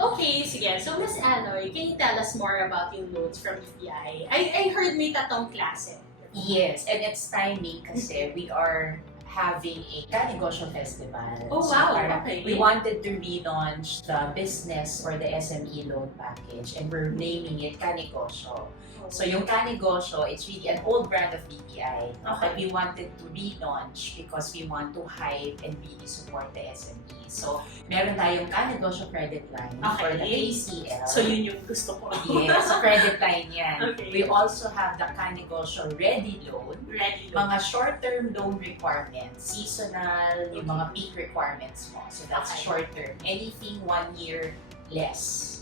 Okay, sige. So, Miss Anoy, can you tell us more about yung loans from BPI? I heard may tatong klase. Yes, and it's timing kasi we are having a Ka-Negosyo festival. Oh, So, wow. parang Okay. we wanted to relaunch the business or the SME loan package and we're naming it Ka-Negosyo. So yung Ka-Negosyo, it's really an old brand of BPI. But we wanted to relaunch because we want to hype and really support the SME. So meron tayong Ka-Negosyo credit line for the KCL. So yun yung gusto ko. Yes, so credit line yan. Okay. We also have the Ka-Negosyo Ready Loan. Ready loan. Mga short-term loan requirements, seasonal, yung mga peak requirements mo. So that's short-term. Anything 1 year less.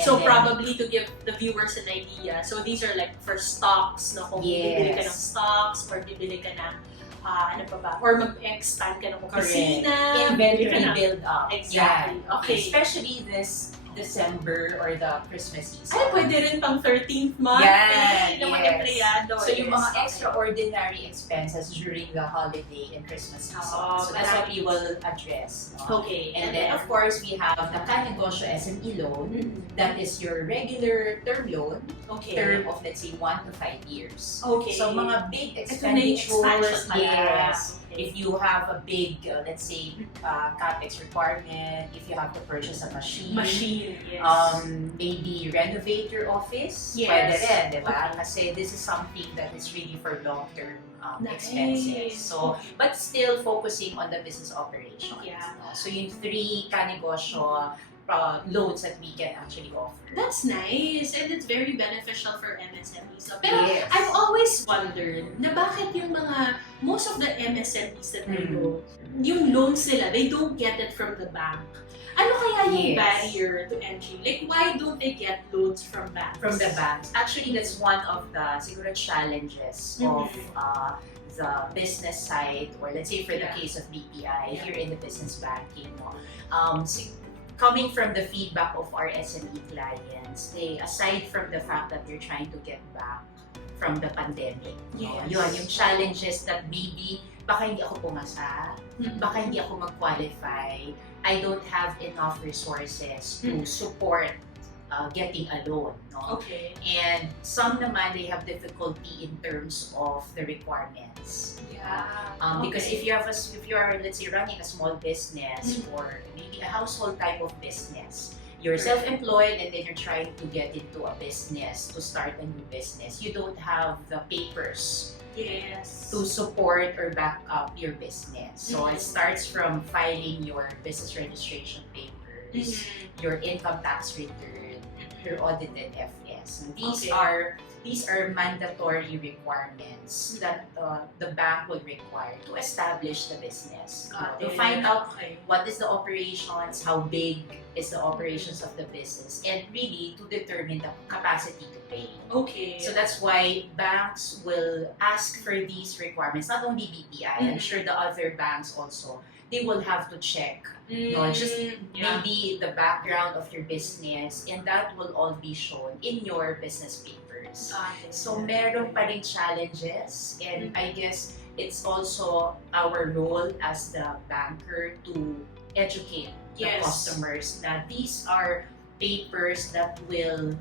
So then, probably to give the viewers an idea, so these are like for stocks, no? Kung bibili ka ng stocks or bibili ka ng ano pa ba? Or mag-expand ka ng opisina. Inventory build up. Exactly. Yeah. Okay. Especially this December or the Christmas season. Ay, pwede rin pang 13th month. Yan, Ng mga yes. empleyado. So yung mga extraordinary expenses during the holiday and Christmas season. So that's what we will address. No? Okay. And then of course we have the Ka-Negosyo SME loan. That is your regular term loan. Term of let's say 1 to 5 years. Okay. So mga big Ito na yung expansion expenditures, pala. yes. Okay. If you have a big, let's say, capex requirement, if you have to purchase a machine, Yes. Maybe renovate your office, Yes. pwede rin, di ba? Okay. Kasi this is something that is really for long-term Nice. expenses. So, but still focusing on the business operations. Yeah. No? So yung 3 Ka-Negosyo loans that we can actually offer. That's nice and it's very beneficial for MSMEs. So, pero Yes. I've always wondered na bakit yung most of the MSMEs that I know, yung loans nila, they don't get it from the bank. Ano kaya yung barrier to entry? Like, why don't they get loans from banks? From the banks. Actually, that's one of the siguro challenges of the business side, or let's say for the case of BPI here in the business banking. No? Coming from the feedback of our SME clients, they, aside from the fact that they're trying to get back from the pandemic, Yes. yun, yung challenges that maybe baka hindi ako pumasa, baka hindi ako mag-qualify, I don't have enough resources to support getting a loan. No? Okay. And some naman, they have difficulty in terms of the requirements. Yeah. Because if you are, let's say, running a small business or maybe a household type of business, you're self-employed and then you're trying to get into a business, to start a new business, you don't have the papers to support or back up your business. So it starts from filing your business registration papers, your income tax return, your audited FS. And these are mandatory requirements that the bank will require to establish the business. To find out what is the operations, how big is the operations of the business, and really to determine the capacity to pay. Okay. So that's why banks will ask for these requirements, not only BPI, I'm sure the other banks also, they will have to check just maybe the background of your business, and that will all be shown in your business papers. So meron pa rin challenges, and I guess it's also our role as the banker to educate the customers that these are papers that will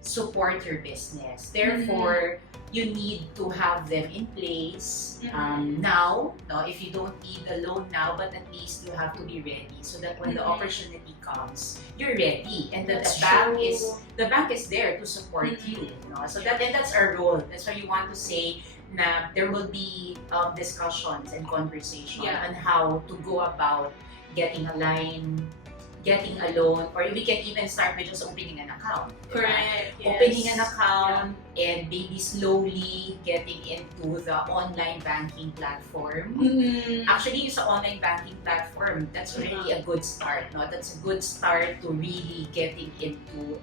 support your business. Therefore, you need to have them in place now. No, if you don't need the loan now, but at least you have to be ready so that when the opportunity comes, you're ready, and that the bank is there to support you. No? So that's our role. That's why you want to say na there will be discussions and conversation on how to go about getting a line, getting a loan, or we can even start with just opening an account. Correct. Yes. Opening an account and maybe slowly getting into the online banking platform. Actually, sa online banking platform, that's really a good start. No? That's a good start to really getting into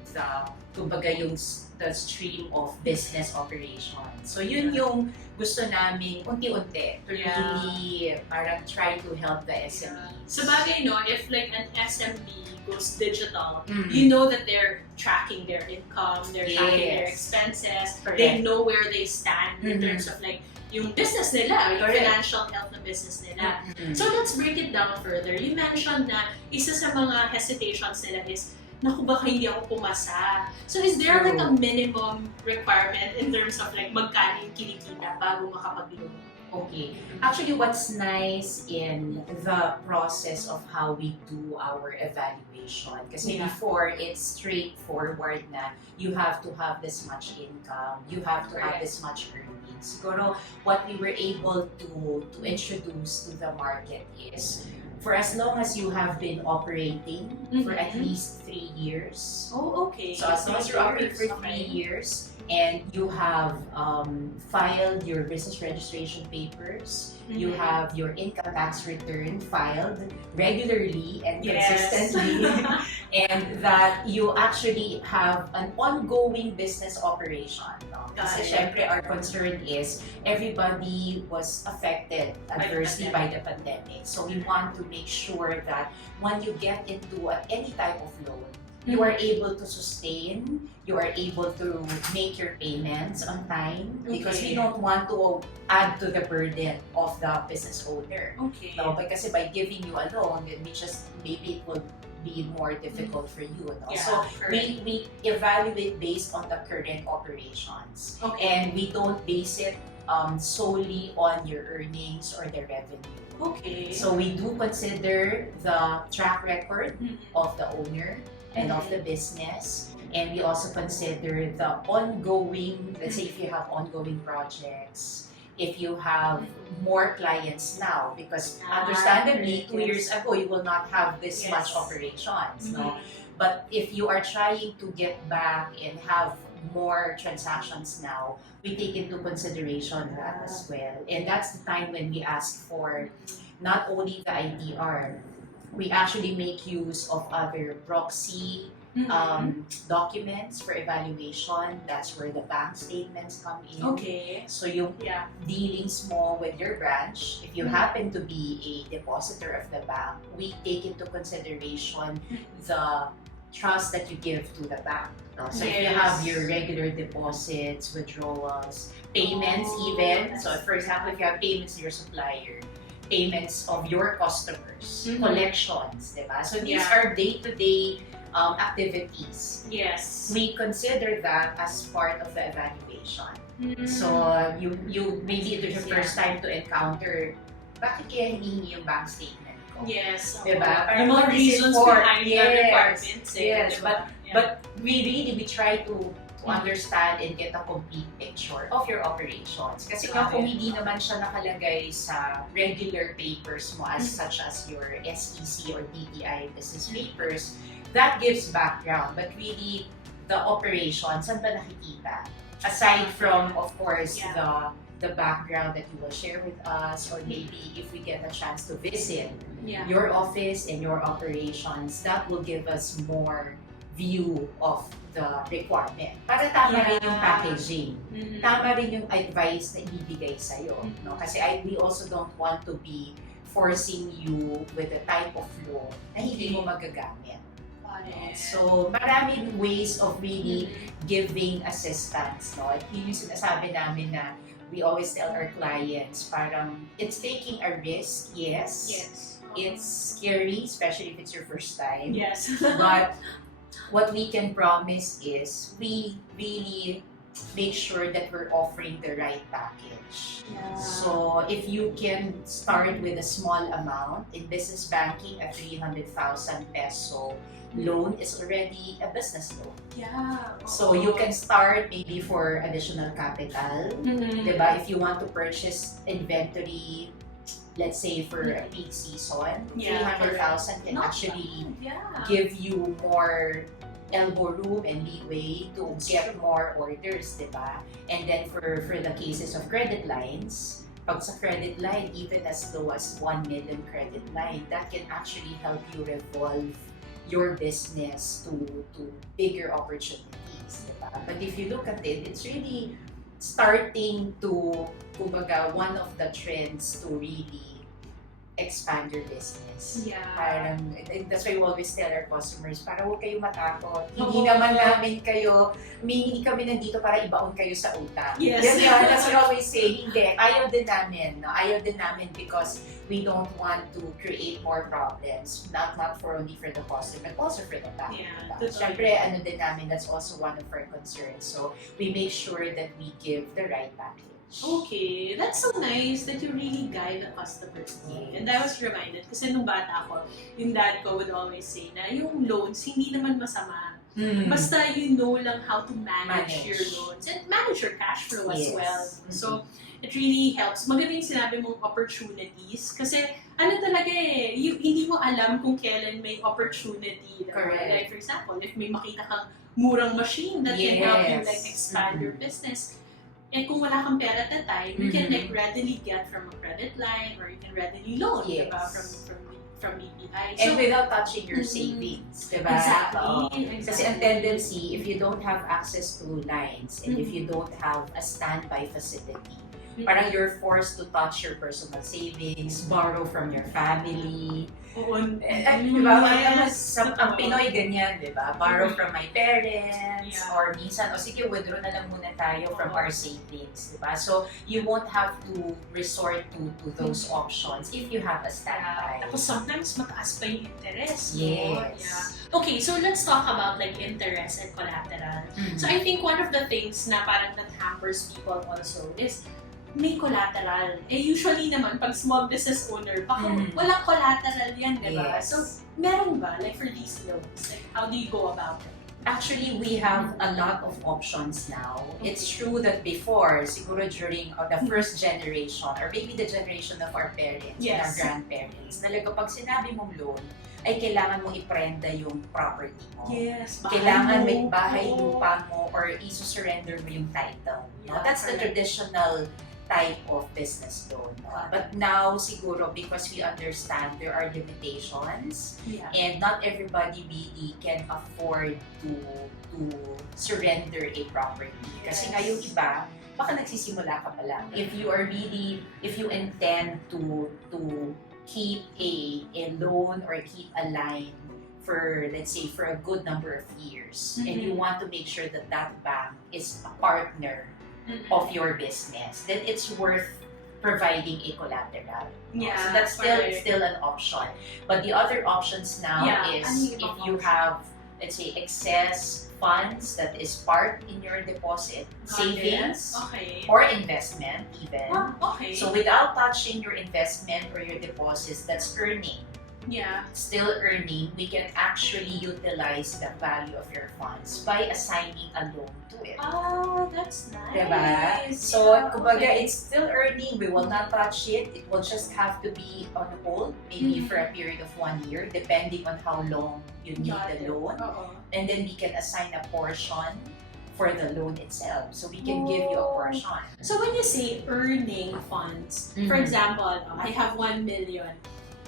the stream of business operations. So yun yung gusto namin unti-unti to really parang try to help the SMEs. So bagay, no, if like an SME goes digital, you know that they're tracking their income, they're tracking their expenses, they know where they stand in terms of like yung business nila, yung financial health ng business nila. So let's break it down further. You mentioned na isa sa mga hesitations nila is naku, baka hindi ako pumasa. So is there like a minimum requirement in terms of like magkano yung kinikita bago makapag-loan? Okay. Actually, what's nice in the process of how we do our evaluation, kasi before, it's straightforward na you have to have this much income, you have to have this much earnings. Siguro, what we were able to introduce to the market is, for as long as you have been operating for at least 3 years. Oh, okay. So as long as you're operating for 3 years, and you have filed your business registration papers, you have your income tax return filed regularly and consistently, and that you actually have an ongoing business operation. No? Kasi syempre, our concern is everybody was affected adversely by the pandemic. So we want to make sure that when you get into any type of loan, you are able to sustain, you are able to make your payments on time, because we don't want to add to the burden of the business owner. Okay. No, kasi by giving you a loan, then maybe it will be more difficult for you. No? Yeah, So we evaluate based on the current operations, and we don't base it solely on your earnings or the revenue. Okay. So we do consider the track record of the owner and of the business, and we also consider the ongoing, let's say if you have ongoing projects, if you have more clients now, because understandably 2 years ago you will not have this much operations, no? But if you are trying to get back and have more transactions now, we take into consideration that as well. And that's the time when we ask for not only the ITR, we actually make use of other proxy documents for evaluation. That's where the bank statements come in. Okay. So yung dealings mo with your branch, if you happen to be a depositor of the bank, we take into consideration the trust that you give to the bank. No? So if you have your regular deposits, withdrawals, payments even. So for example, if you have payments to your supplier, payments of your customers, collections, diba? So these are day-to-day activities. Yes. We consider that as part of the evaluation. So you maybe it is your first time to encounter, bakit kaya hinihingi yung bank statement ko? Yes. Diba? Yung mga reasons behind the requirements. Yes, but we try to understand and get a complete picture of your operations. Kasi nga kung hindi naman siya nakalagay sa regular papers mo such as your SEC or BPI business papers, that gives background. But really, the operations, saan ba nakikita? Aside from, of course, the background that you will share with us, or maybe if we get a chance to visit your office and your operations, that will give us more view of the requirement. Para tama rin yung packaging. Tama rin yung advice na ibibigay sa'yo. No? Kasi we also don't want to be forcing you with a type of law na hindi mo magagamit. So, maraming ways of really giving assistance. No? At yun yung sinasabi namin na we always tell our clients, parang it's taking a risk, yes. It's scary, especially if it's your first time. Yes. But what we can promise is we really make sure that we're offering the right package. So if you can start with a small amount in business banking, a 300,000 peso loan is already a business loan. So you can start maybe for additional capital, diba? If you want to purchase inventory, let's say for a peak season, 300,000 can actually give you more elbow room and leeway to get more orders, diba? And then for the cases of credit lines, pag sa credit line, even as low as 1 million credit line, that can actually help you revolve your business to bigger opportunities, diba? But if you look at it, it's really starting to, kumbaga, one of the trends to really expand your business. Yeah. Parang, that's why we always tell our customers, para huwag kayong matakot. Hindi naman namin kayo, hindi kami nandito para ibaon kayo sa utang. Yes. Yan, that's what we always say. Hindi, ayaw din namin. No? Ayaw din namin because we don't want to create more problems. Not for only for the customer, but also for the bank. Yeah, Siyempre, ano din namin, that's also one of our concerns. So, we make sure that we give the right package. Okay, that's so nice that you really guide the customers. And I was reminded, kasi nung bata ako, yung dad ko would always say na yung loans, hindi naman masama. Basta you know lang how to manage your loans and manage your cash flow as well. So, it really helps. Maganda yung sinabi mong opportunities kasi ano talaga hindi mo alam kung kailan may opportunity. Correct. Like for example, if may makita kang murang machine that can help you like expand your business, and kung wala kang pera at that time, you can like readily get from a credit line or you can readily loan, diba? From BPI. And without touching your savings, diba? Exactly. Kasi ang tendency, if you don't have access to lines and if you don't have a standby facility, parang you're forced to touch your personal savings, borrow from your family. Diba? Ang Pinoy ganyan, diba? Borrow from my parents, or minsan, o sige, withdraw na lang muna tayo from our savings, diba? So, you won't have to resort to those options if you have a standby. Tapos sometimes mataas pa yung interest. Yes. Yeah. Okay, so let's talk about like interest and collateral. So I think one of the things na parang that hampers people also is may collateral. Usually naman, pag small business owner, baka walang collateral yan, diba? Yes. So, meron ba, like for these loans, like how do you go about it? Actually, we have a lot of options now. It's true that before, siguro during the first generation, or maybe the generation of our parents and our grandparents, talaga pag sinabi mong loan, ay kailangan mong iprenda yung property mo. Yes, kailangan may bahay lupa mo or iso-surrender mo yung title. No? That's the traditional type of business loan. But now, siguro, because we understand there are limitations and not everybody really can afford to surrender a property. Kasi nga yung iba, baka nagsisimula ka pa lang. If you intend to keep a loan or keep a line for, let's say, for a good number of years, and you want to make sure that that bank is a partner of your business, then it's worth providing a collateral. Yeah, so that's still an option. But the other options now is if you have, let's say, excess funds that is part in your deposit, savings, or investment even. So without touching your investment or your deposits that's earning, still earning, we can actually utilize the value of your funds by assigning a loan to it. Oh, that's nice. Diba? So, kumbaga, it's still earning. We will not touch it. It will just have to be on hold, maybe for a period of 1 year, depending on how long you need the loan. And then we can assign a portion for the loan itself. So we can give you a portion. So when you say earning funds, for example, I have 1 million.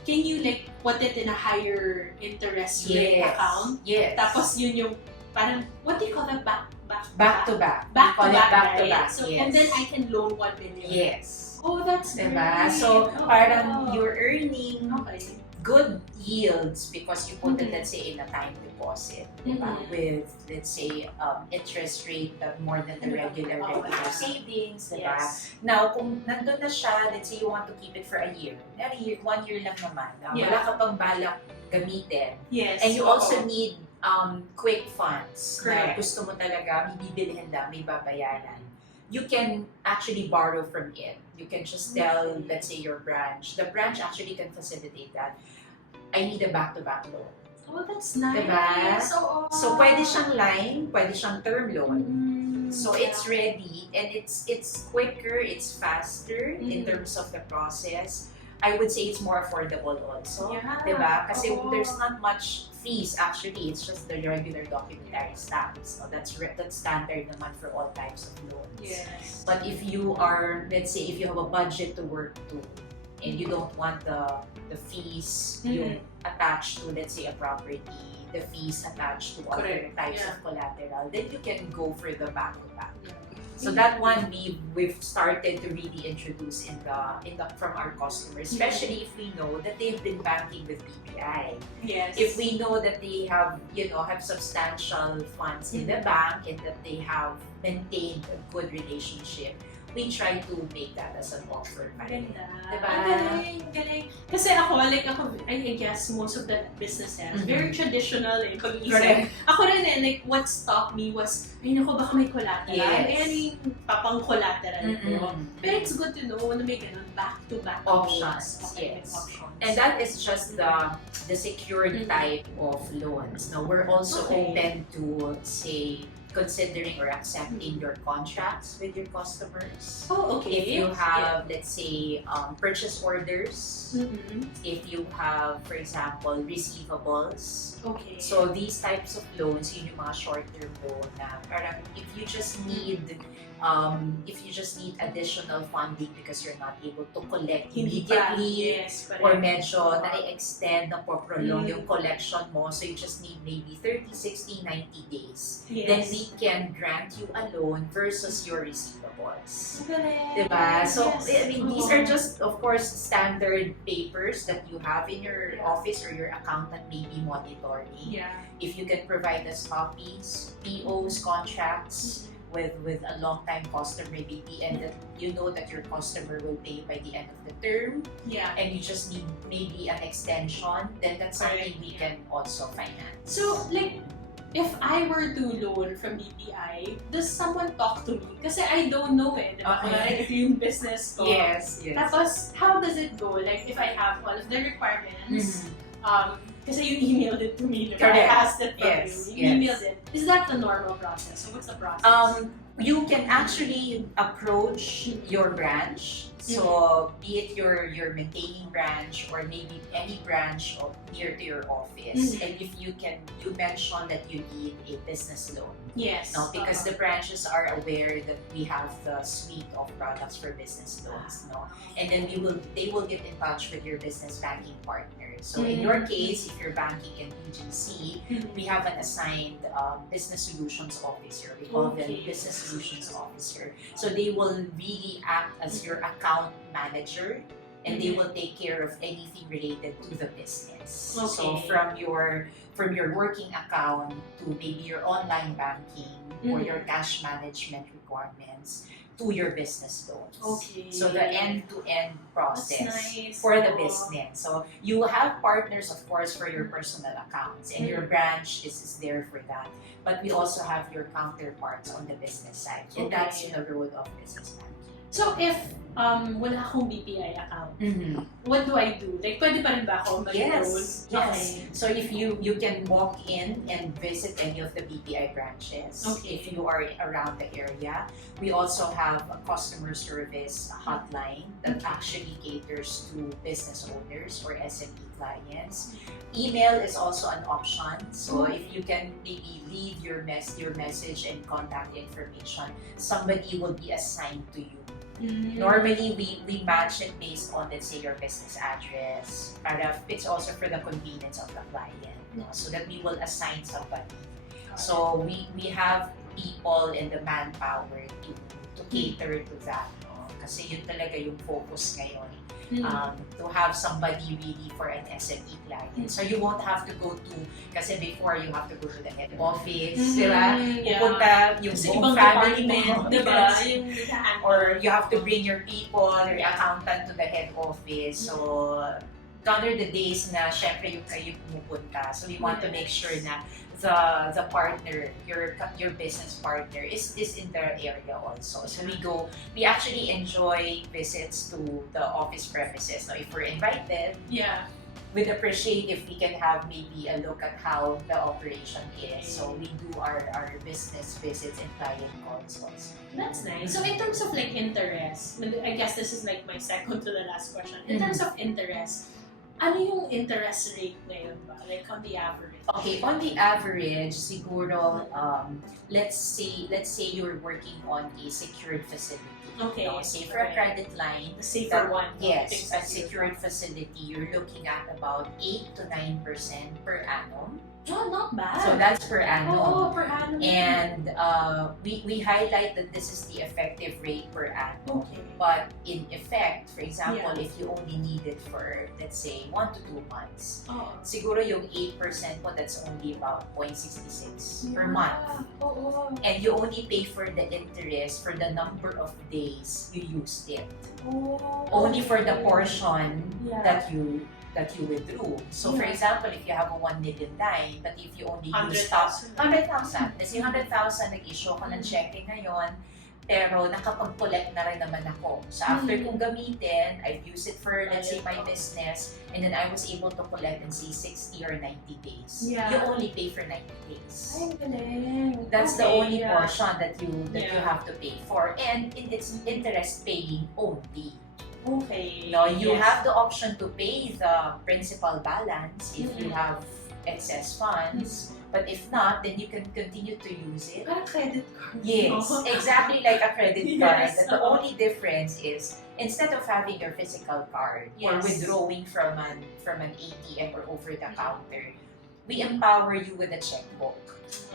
Can you like put it in a higher interest rate account? Yes. Tapos yun yung parang, what do you call that? Back to back. So, and then I can loan 1 million. Yes. Oh, that's diba? Great. So, parang you're earning good yields because you put it, let's say, in a time deposit, diba? With, let's say, interest rate of more than the regular savings, diba? Now, kung nandun na siya, let's say you want to keep it for a year, 1 year lang naman, wala ka pang balak gamitin. And you also need quick funds. Na gusto mo talaga, may bibilihin lang, may babayaran. You can actually borrow from it. You can just tell, let's say, your branch. The branch actually can facilitate that. I need a back-to-back loan. Oh, that's nice. Diba? So, pwede siyang line, pwede siyang term loan. So, it's ready, and it's quicker, it's faster in terms of the process. I would say it's more affordable also. Diba? Kasi there's not much fees actually. It's just the regular documentary stamps. So that's standard naman for all types of loans. But if you are, let's say, if you have a budget to work to, and you don't want the fees yung attached to, let's say, a property, the fees attached to other types of collateral, then you can go for the back-to-back. So that one we've started to really introduce in the from our customers, especially if we know that they've been banking with BPI. Yes. If we know that they have have substantial funds in the bank and that they have maintained a good relationship, we try to make that as an offer. Maganda. Diba? Ang galing. Kasi ako, I guess most of the businesses, very traditional pag-isip. Correct. Ako rin like what stopped me was, ay naku, baka may collateral. Yes. Ay, papang collateral ko. Pero it's good to know na may ganun, back-to-back options. Okay, Yes. options. And that is just the secured type of loans. Now, we're also open to, say, considering or accepting your contracts with your customers. Oh, okay. If you have, let's say, purchase orders, if you have, for example, receivables. Okay. So these types of loans, yun yung mga short-term loan na parang if you just need additional funding because you're not able to collect immediately, or medyo na-extend na prolong yung collection mo, so you just need maybe 30, 60, 90 days. Then we can grant you a loan versus your receivables. Diba? So, I mean, these are just, of course, standard papers that you have in your office or your accountant may be monitoring. If you can provide us copies, POs, contracts, with a long-time customer maybe, and that you know that your customer will pay by the end of the term, and you just need maybe an extension, then that's something we can also finance. So, like, if I were to loan from BPI, does someone talk to me? Kasi I don't know diba? If yung business ko. Yes. Tapos, how does it go? Like, if I have all of the requirements, kasi you emailed it to me, diba? I asked it from you. You emailed it. Is that the normal process? So what's the process? You can actually approach your branch. So, be it your maintaining branch or maybe any branch near to your office. And if you mention that you need a business loan. Yes. No, because the branches are aware that we have the suite of products for business loans. No, and then they will get in touch with your business banking partner. So in your case, if you're banking in BGC, we have an assigned business solutions officer. We call them business solutions officer. So they will really act as your account manager, and they will take care of anything related to the business. So from your working account to maybe your online banking or your cash management requirements to your business loans. So the end-to-end process for the business. So you have partners, of course, for your personal accounts, and your branch is there for that. But we also have your counterparts on the business side, and that's the role of business banking. So if wala akong BPI account, what do I do? Like, pwede pa rin ba ako mag-loan? Yes. So if you can walk in and visit any of the BPI branches, if you are around the area. We also have a customer service hotline that actually caters to business owners or SME clients. Email is also an option. So if you can maybe leave your message and contact information, somebody will be assigned to you. Normally, we match it based on, let's say, your business address. It's also for the convenience of the client, so that we will assign somebody. So we have people and the manpower to cater to that. Kasi yun talaga yung focus ngayon. To have somebody really for an SME client. So you won't have to go to, kasi before you have to go to the head office, diba? Pupunta yung buong family mo, diba? Or you have to bring your people, your accountant to the head office. So, gone are the days na syempre yung kayo pumupunta. So we want to make sure na the partner, your business partner is in the area also. So we actually enjoy visits to the office premises. Now if we're invited, we'd appreciate if we can have maybe a look at how the operation is. So we do our business visits and client calls also. That's nice. So in terms of like interest, I guess this is like my second to the last question. In terms of interest, ano yung interest rate ngayon ba? Like on the average? Okay, on the average, siguro, let's say you're working on a secured facility. Okay. Say for a credit line. The safer one. Yes, a secured facility, you're looking at about 8 to 9% per annum. No, not not bad. So that's per annum. Oo, per annum. And we highlight that this is the effective rate per annum. Okay. But in effect, for example, Yeah. if you only need it for, let's say, 1 to 2 months, Oo. siguro yung 8% po, that's only about 0.66 per Yeah. month. Oo. And you only pay for the interest for the number of days you used it. Oh, Only for the portion Yeah. that you withdrew. So for Yeah. example, if you have a 1 million line, but if you only use 100,000. 100,000, kasi 100,000 nag-issue ako ng cheque ngayon, pero nakapag-collect na rin naman ako. So after kong gamitin, I've used it for, let's say, my business, and then I was able to collect in, say, 60 or 90 days. Yeah. You only pay for 90 days. Ay, galing. That's the Okay, only yeah. portion that you Yeah. have to pay for, and it's interest paying only. Okay. No, you Yes. have the option to pay the principal balance if you have excess funds. But if not, then you can continue to use it. Parang credit card. Yes, No? exactly like a credit card. Yes, But the oo. only difference is instead of having your physical card or Yes. withdrawing from an ATM or over the counter, we empower you with a checkbook.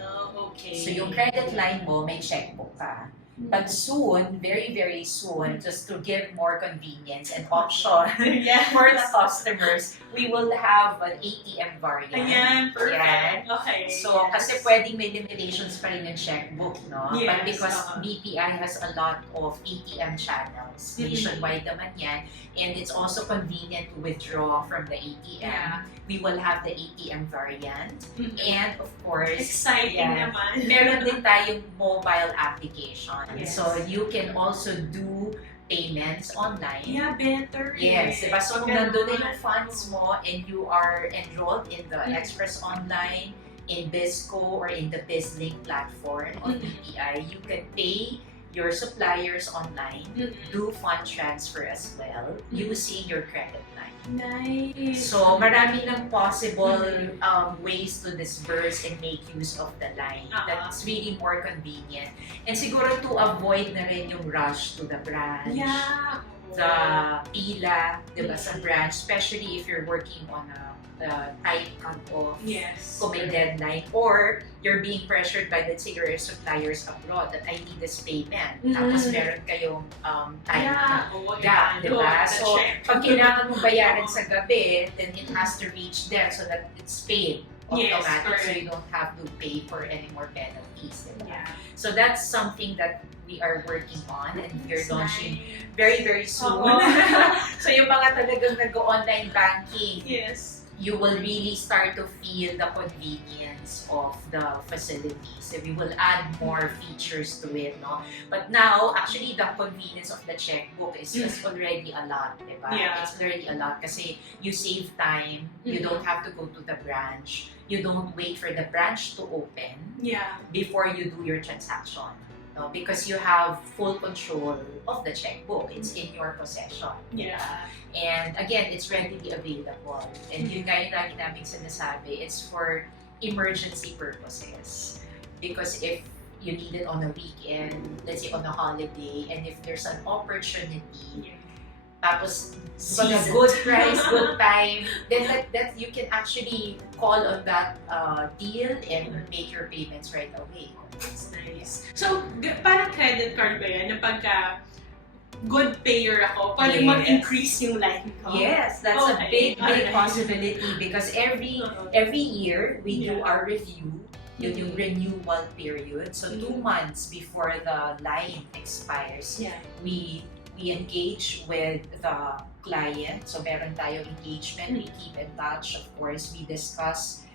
Oh, okay. So yung credit line mo, may checkbook ka. But soon, very, very soon, just to give more convenience and option Yes. for the customers, we will have an ATM variant. Ayan, perfect. Yan. Okay. So, yes. kasi pwedeng may limitations pa rin yung checkbook, no? Yes, But because oo. BPI has a lot of ATM channels, nationwide naman yan, and it's also convenient to withdraw from the ATM, Yeah. we will have the ATM variant. Mhm. And of course, Exciting yeah, naman. meron din tayong mobile application. Yes. So, you can also do payments online. Yeah, better. Yes, eh. diba? So kung Ganun. nandun na yung funds mo and you are enrolled in the Mm. Express Online, in Bizco, or in the BizLink platform on Mm. BPI, you can pay your suppliers online, Mhm. do fund transfer as well, using your credit line. Nice. So marami ng possible ways to disburse and make use of the line. That's really more convenient. And siguro to avoid na rin yung rush to the branch. Yeah. The pila, diba, sa branch, especially if you're working on a tight cut-off, Yes. kung may deadline, or you're being pressured by, let's say, your suppliers abroad that I need this payment. Tapos meron kayong time Yeah. Oo, gap, ipalo, diba? the So, check. pag kailangan mong bayaran sa gabi, then it has to reach them so that it's paid Yes, automatic, so correct. you don't have to pay for any more penalties. Diba? Yeah. So that's something that we are working on and we're That's launching nice. very, very soon. Oo. So yung mga talagang nag-online banking, Yes. you will really start to feel the convenience of the facilities. So we will add more features to it, no? But now, actually, the convenience of the checkbook is already a lot, diba? Yeah. It's already a lot kasi you save time, you don't have to go to the branch, you don't wait for the branch to open Yeah. before you do your transaction. No, because you have full control of the checkbook. It's in your possession. Yeah. And again, it's readily available. And yun nga yung lagi namin sinasabi, it's for emergency purposes. Because if you need it on a weekend, let's say on a holiday, and if there's an opportunity, Yeah. tapos Seize it. good price, good time, then that you can actually call on that deal and make your payments right away. That's nice. So, parang credit card ba yan? Na pagka good payer ako, pwede Yes. mag-increase yung line ko? Yes, that's a Okay. big Alright. possibility because every year we do Yeah. our review, yung renewal period. So 2 months before the line expires, Yeah. we engage with the client. So meron tayong engagement, we keep in touch. Of course, we discuss,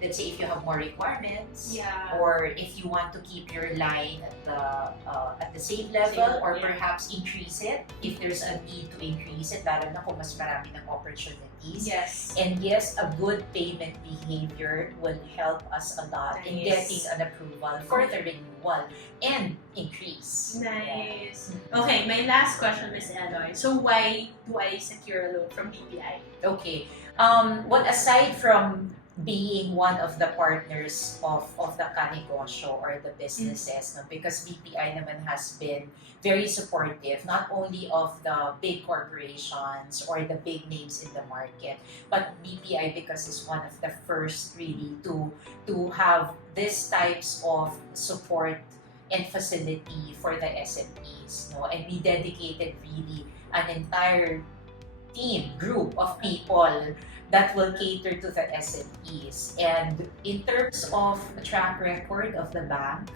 let's say if you have more requirements, Yeah. or if you want to keep your line at the same level, or Yeah. perhaps increase it if there's a need to increase it, lalo na kung mas marami ng opportunities. Yes. And yes, a good payment behavior will help us a lot in Nice. getting an approval for the renewal and increase. Nice. Okay, my last question, Ms. Eloy. So why do I secure a loan from BPI? Okay. Well, aside from being one of the partners of the Ka-Negosyo or the businesses, no? Because BPI naman has been very supportive, not only of the big corporations or the big names in the market, but BPI because it's one of the first really to have these types of support and facility for the SMEs, no? And we dedicated really an entire group of people that will cater to the SMEs. And in terms of track record of the bank,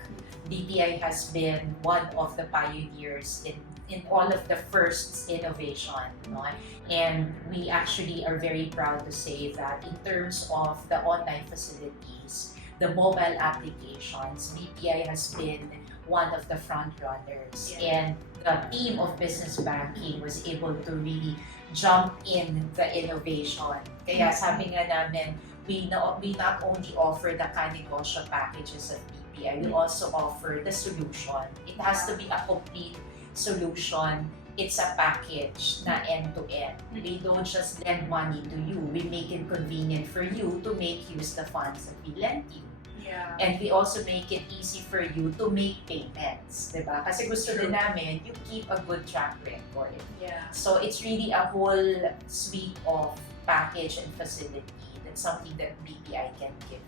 BPI has been one of the pioneers in all of the first innovation. No? And we actually are very proud to say that in terms of the online facilities, the mobile applications, BPI has been one of the front runners. And the team of business banking was able to really jump in the innovation. Kaya sabi nga namin, we not only offer the Ka-Negosyo packages of BPI, we also offer the solution. It has to be a complete solution. It's a package na end-to-end. We don't just lend money to you. We make it convenient for you to make use the funds that we lend you. Yeah. And we also make it easy for you to make payments, diba? Kasi gusto din namin, you keep a good track record. Yeah. So it's really a whole suite of package and facility. That's something that BPI can give.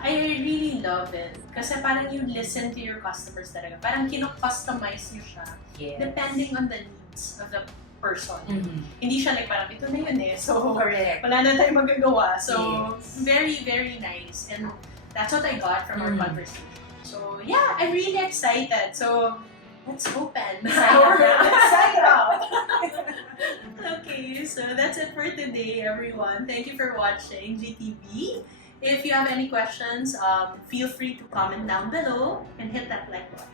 I really love it. Kasi parang you listen to your customers talaga. Parang kino-customize nyo siya. Yes. Depending on the needs of the person. Mm-hmm. Hindi siya like parang ito na yun eh. So, Correct. wala na tayong magagawa. So, Yes. very, very nice. And that's what I got from our conversation. So, yeah, I'm really excited. So, let's open. Sign up! Okay, so that's it for today, everyone. Thank you for watching GTV. If you have any questions, feel free to comment down below and hit that like button.